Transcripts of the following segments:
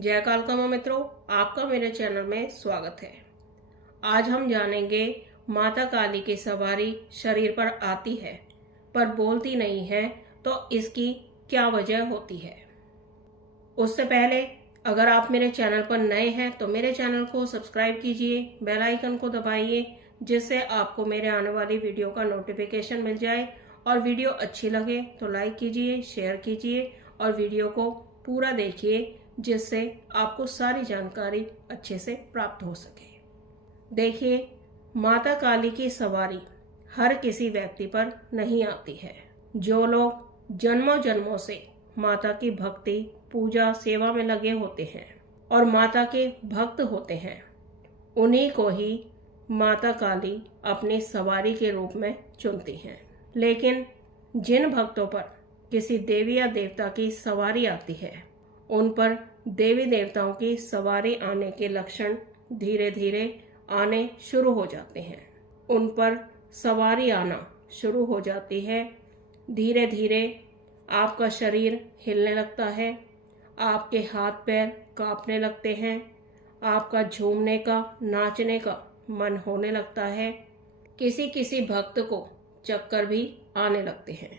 जय कालका मां मित्रों, आपका मेरे चैनल में स्वागत है। आज हम जानेंगे माता काली की सवारी शरीर पर आती है पर बोलती नहीं है, तो इसकी क्या वजह होती है। उससे पहले अगर आप मेरे चैनल पर नए हैं तो मेरे चैनल को सब्सक्राइब कीजिए, बेल आइकन को दबाइए, जिससे आपको मेरे आने वाली वीडियो का नोटिफिकेशन मिल जाए। और वीडियो अच्छी लगे तो लाइक कीजिए, शेयर कीजिए और वीडियो को पूरा देखिए, जिससे आपको सारी जानकारी अच्छे से प्राप्त हो सके। देखिए, माता काली की सवारी हर किसी व्यक्ति पर नहीं आती है। जो लोग जन्मों जन्मों से माता की भक्ति, पूजा, सेवा में लगे होते हैं और माता के भक्त होते हैं, उन्हीं को ही माता काली अपनी सवारी के रूप में चुनती हैं। लेकिन जिन भक्तों पर किसी देवी या देवता की सवारी आती है, उन पर देवी देवताओं की सवारी आने के लक्षण धीरे धीरे आने शुरू हो जाते हैं। उन पर सवारी आना शुरू हो जाती है। धीरे धीरे आपका शरीर हिलने लगता है, आपके हाथ पैर कांपने लगते हैं, आपका झूमने का, नाचने का मन होने लगता है। किसी किसी भक्त को चक्कर भी आने लगते हैं।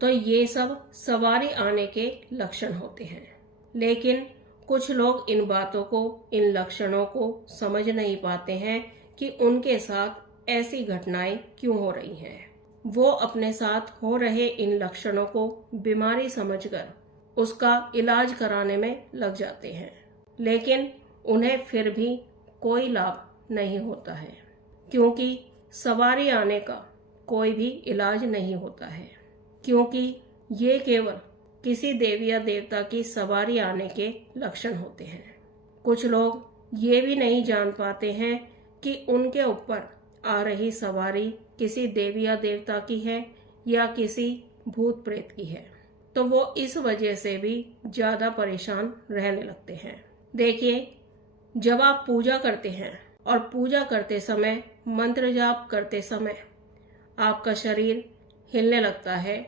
तो ये सब सवारी आने के लक्षण होते हैं। लेकिन कुछ लोग इन बातों को, इन लक्षणों को समझ नहीं पाते हैं कि उनके साथ ऐसी घटनाएं क्यों हो रही हैं। वो अपने साथ हो रहे इन लक्षणों को बीमारी समझकर उसका इलाज कराने में लग जाते हैं, लेकिन उन्हें फिर भी कोई लाभ नहीं होता है, क्योंकि सवारी आने का कोई भी इलाज नहीं होता है, क्योंकि ये केवल किसी देवी या देवता की सवारी आने के लक्षण होते हैं। कुछ लोग ये भी नहीं जान पाते हैं कि उनके ऊपर आ रही सवारी किसी देवी या देवता की है या किसी भूत प्रेत की है, तो वो इस वजह से भी ज्यादा परेशान रहने लगते हैं। देखिए, जब आप पूजा करते हैं और पूजा करते समय, मंत्र जाप करते समय आपका शरीर हिलने लगता है,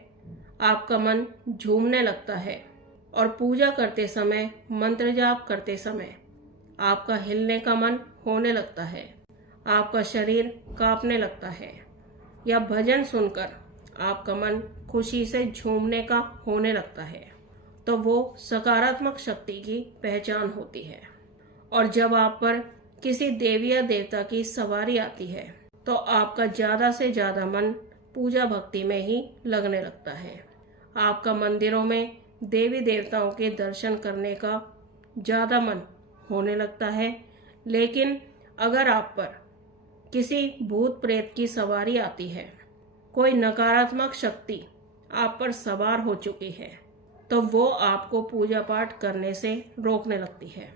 आपका मन झूमने लगता है और पूजा करते समय, मंत्र जाप करते समय आपका हिलने का मन होने लगता है, आपका शरीर कांपने लगता है, या भजन सुनकर आपका मन खुशी से झूमने का होने लगता है, तो वो सकारात्मक शक्ति की पहचान होती है। और जब आप पर किसी देवी या देवता की सवारी आती है, तो आपका ज्यादा से ज्यादा मन पूजा भक्ति में ही लगने लगता है। आपका मंदिरों में देवी देवताओं के दर्शन करने का ज्यादा मन होने लगता है। लेकिन अगर आप पर किसी भूत प्रेत की सवारी आती है, कोई नकारात्मक शक्ति आप पर सवार हो चुकी है, तो वो आपको पूजा पाठ करने से रोकने लगती है।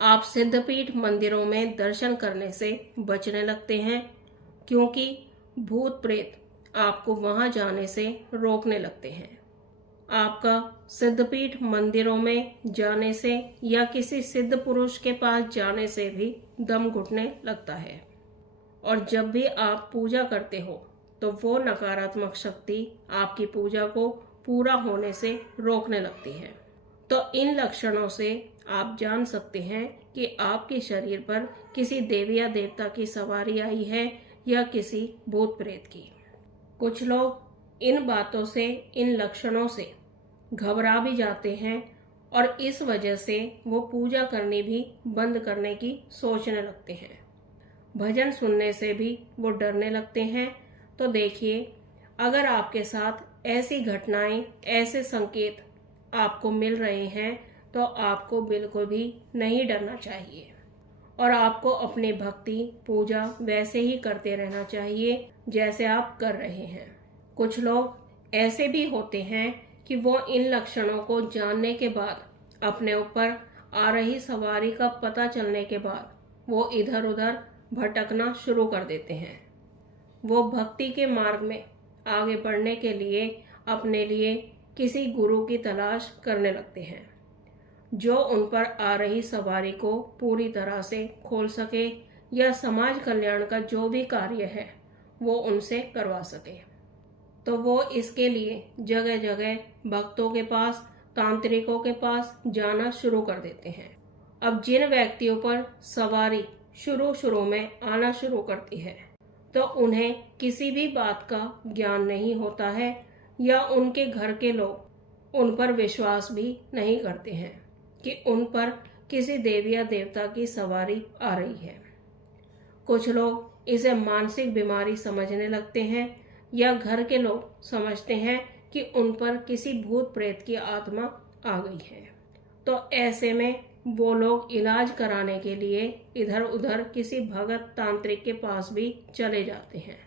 आप सिद्धपीठ मंदिरों में दर्शन करने से बचने लगते हैं, क्योंकि भूत प्रेत आपको वहां जाने से रोकने लगते हैं। आपका सिद्धपीठ मंदिरों में जाने से या किसी सिद्ध पुरुष के पास जाने से भी दम घुटने लगता है। और जब भी आप पूजा करते हो, तो वो नकारात्मक शक्ति आपकी पूजा को पूरा होने से रोकने लगती है। तो इन लक्षणों से आप जान सकते हैं कि आपके शरीर पर किसी देवी या देवता की सवारी आई है या किसी भूत प्रेत की। कुछ लोग इन बातों से, इन लक्षणों से घबरा भी जाते हैं और इस वजह से वो पूजा करनी भी बंद करने की सोचने लगते हैं। भजन सुनने से भी वो डरने लगते हैं। तो देखिए, अगर आपके साथ ऐसी घटनाएं, ऐसे संकेत आपको मिल रहे हैं, तो आपको बिल्कुल भी नहीं डरना चाहिए और आपको अपनी भक्ति, पूजा वैसे ही करते रहना चाहिए जैसे आप कर रहे हैं। कुछ लोग ऐसे भी होते हैं कि वो इन लक्षणों को जानने के बाद, अपने ऊपर आ रही सवारी का पता चलने के बाद, वो इधर उधर भटकना शुरू कर देते हैं। वो भक्ति के मार्ग में आगे बढ़ने के लिए अपने लिए किसी गुरु की तलाश करने लगते हैं, जो उन पर आ रही सवारी को पूरी तरह से खोल सके या समाज कल्याण का जो भी कार्य है वो उनसे करवा सके। तो वो इसके लिए जगह जगह भक्तों के पास, तांत्रिकों के पास जाना शुरू कर देते हैं। अब जिन व्यक्तियों पर सवारी शुरू में आना शुरू करती है तो उन्हें किसी भी बात का ज्ञान नहीं होता है या उनके घर के लोग उन पर विश्वास भी नहीं करते हैं कि उन पर किसी देवी या देवता की सवारी आ रही है। कुछ लोग इसे मानसिक बीमारी समझने लगते हैं या घर के लोग समझते हैं कि उन पर किसी भूत प्रेत की आत्मा आ गई है। तो ऐसे में वो लोग इलाज कराने के लिए इधर उधर किसी भगत तांत्रिक के पास भी चले जाते हैं,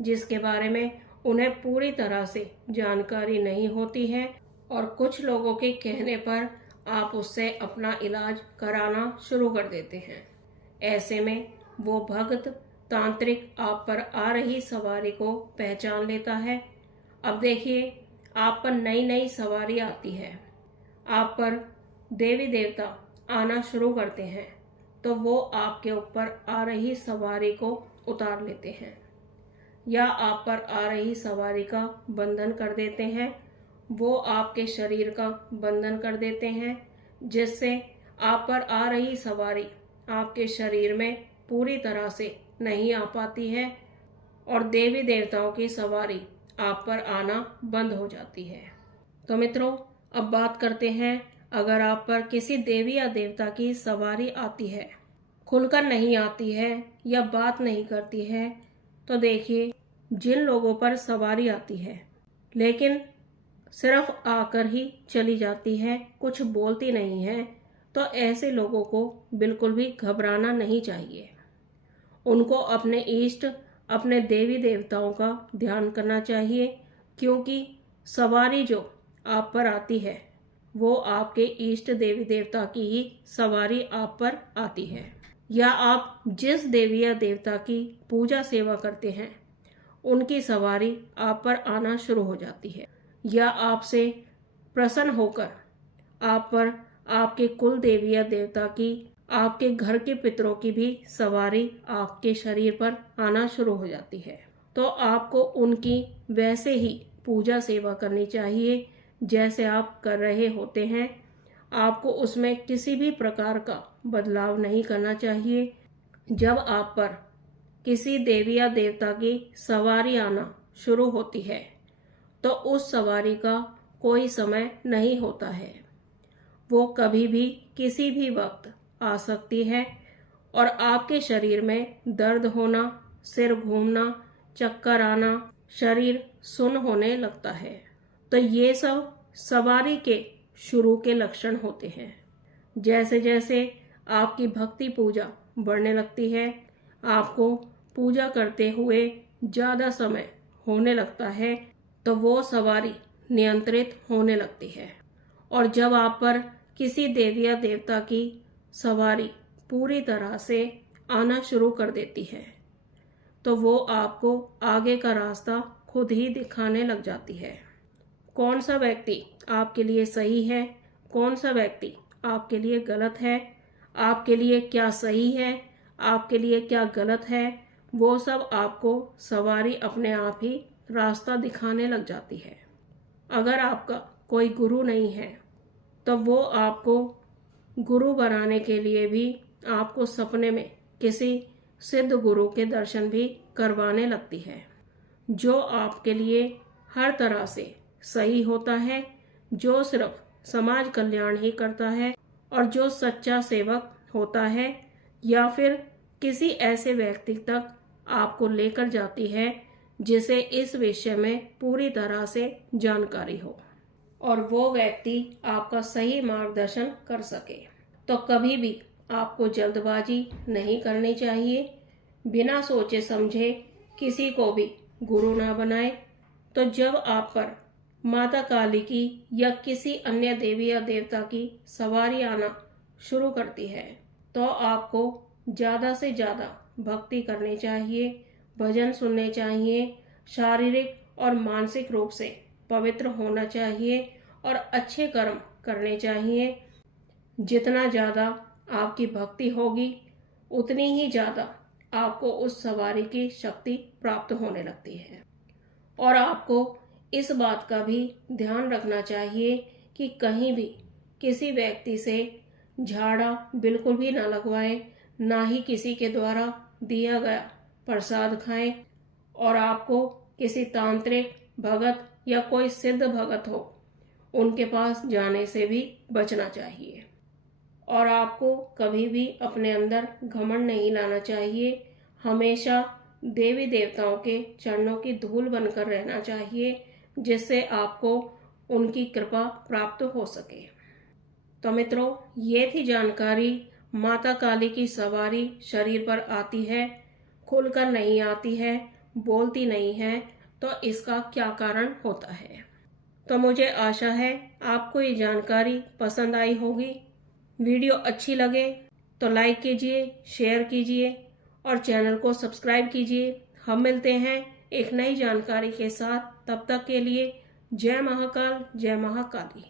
जिसके बारे में उन्हें पूरी तरह से जानकारी नहीं होती है और कुछ लोगों के कहने पर आप उससे अपना इलाज कराना शुरू कर देते हैं। ऐसे में वो भगत तांत्रिक आप पर आ रही सवारी को पहचान लेता है। अब देखिए, आप पर नई नई सवारी आती है, आप पर देवी देवता आना शुरू करते हैं तो वो आपके ऊपर आ रही सवारी को उतार लेते हैं या आप पर आ रही सवारी का बंधन कर देते हैं। वो आपके शरीर का बंधन कर देते हैं, जिससे आप पर आ रही सवारी आपके शरीर में पूरी तरह से नहीं आ पाती है और देवी देवताओं की सवारी आप पर आना बंद हो जाती है। तो मित्रों, अब बात करते हैं, अगर आप पर किसी देवी या देवता की सवारी आती है, खुलकर नहीं आती है या बात नहीं करती है, तो देखिए, जिन लोगों पर सवारी आती है लेकिन सिर्फ आकर ही चली जाती है, कुछ बोलती नहीं है, तो ऐसे लोगों को बिल्कुल भी घबराना नहीं चाहिए। उनको अपने इष्ट, अपने देवी देवताओं का ध्यान करना चाहिए, क्योंकि सवारी जो आप पर आती है वो आपके इष्ट देवी देवता की ही सवारी आप पर आती है। या आप जिस देवी या देवता की पूजा सेवा करते हैं उनकी सवारी आप पर आना शुरू हो जाती है, या आपसे प्रसन्न होकर आप पर आपके कुल देवी या देवता की, आपके घर के पितरों की भी सवारी आपके शरीर पर आना शुरू हो जाती है। तो आपको उनकी वैसे ही पूजा सेवा करनी चाहिए जैसे आप कर रहे होते हैं। आपको उसमें किसी भी प्रकार का बदलाव नहीं करना चाहिए। जब आप पर किसी देवी या देवता की सवारी आना शुरू होती है तो उस सवारी का कोई समय नहीं होता है, वो कभी भी किसी भी वक्त आ सकती है और आपके शरीर में दर्द होना, सिर घूमना, चक्कर आना, शरीर सुन्न होने लगता है। तो ये सब सवारी के शुरू के लक्षण होते हैं। जैसे जैसे आपकी भक्ति पूजा बढ़ने लगती है, आपको पूजा करते हुए ज़्यादा समय होने लगता है, तो वो सवारी नियंत्रित होने लगती है। और जब आप पर किसी देवी या देवता की सवारी पूरी तरह से आना शुरू कर देती है तो वो आपको आगे का रास्ता खुद ही दिखाने लग जाती है। कौन सा व्यक्ति आपके लिए सही है, कौन सा व्यक्ति आपके लिए गलत है, आपके लिए क्या सही है, आपके लिए क्या गलत है, वो सब आपको सवारी अपने आप ही रास्ता दिखाने लग जाती है। अगर आपका कोई गुरु नहीं है तो वो आपको गुरु बनाने के लिए भी आपको सपने में किसी सिद्ध गुरु के दर्शन भी करवाने लगती है, जो आपके लिए हर तरह से सही होता है, जो सिर्फ समाज कल्याण ही करता है और जो सच्चा सेवक होता है, या फिर किसी ऐसे व्यक्ति तक आपको लेकर जाती है जिसे इस विषय में पूरी तरह से जानकारी हो और वो व्यक्ति आपका सही मार्गदर्शन कर सके। तो कभी भी आपको जल्दबाजी नहीं करनी चाहिए। बिना सोचे समझे किसी को भी गुरु ना बनाए। तो जब आप पर माता काली की या किसी अन्य देवी या देवता की सवारी आना शुरू करती है तो आपको ज़्यादा से ज़्यादा भक्ति करनी चाहिए, भजन सुनने चाहिए, शारीरिक और मानसिक रूप से पवित्र होना चाहिए और अच्छे कर्म करने चाहिए। जितना ज़्यादा आपकी भक्ति होगी उतनी ही ज़्यादा आपको उस सवारी की शक्ति प्राप्त होने लगती है। और आपको इस बात का भी ध्यान रखना चाहिए कि कहीं भी किसी व्यक्ति से झाड़ा बिल्कुल भी ना लगवाएं, ना ही किसी के द्वारा दिया गया प्रसाद खाएं, और आपको किसी तांत्रिक भगत या कोई सिद्ध भगत हो उनके पास जाने से भी बचना चाहिए। और आपको कभी भी अपने अंदर घमंड नहीं लाना चाहिए। हमेशा देवी देवताओं के चरणों की धूल बनकर रहना चाहिए, जिससे आपको उनकी कृपा प्राप्त हो सके। तो मित्रों, ये थी जानकारी। माता काली की सवारी शरीर पर आती है, खुलकर नहीं आती है, बोलती नहीं है, तो इसका क्या कारण होता है। तो मुझे आशा है आपको ये जानकारी पसंद आई होगी। वीडियो अच्छी लगे तो लाइक कीजिए, शेयर कीजिए और चैनल को सब्सक्राइब कीजिए। हम मिलते हैं एक नई जानकारी के साथ। तब तक के लिए जय महाकाल, जय महाकाली।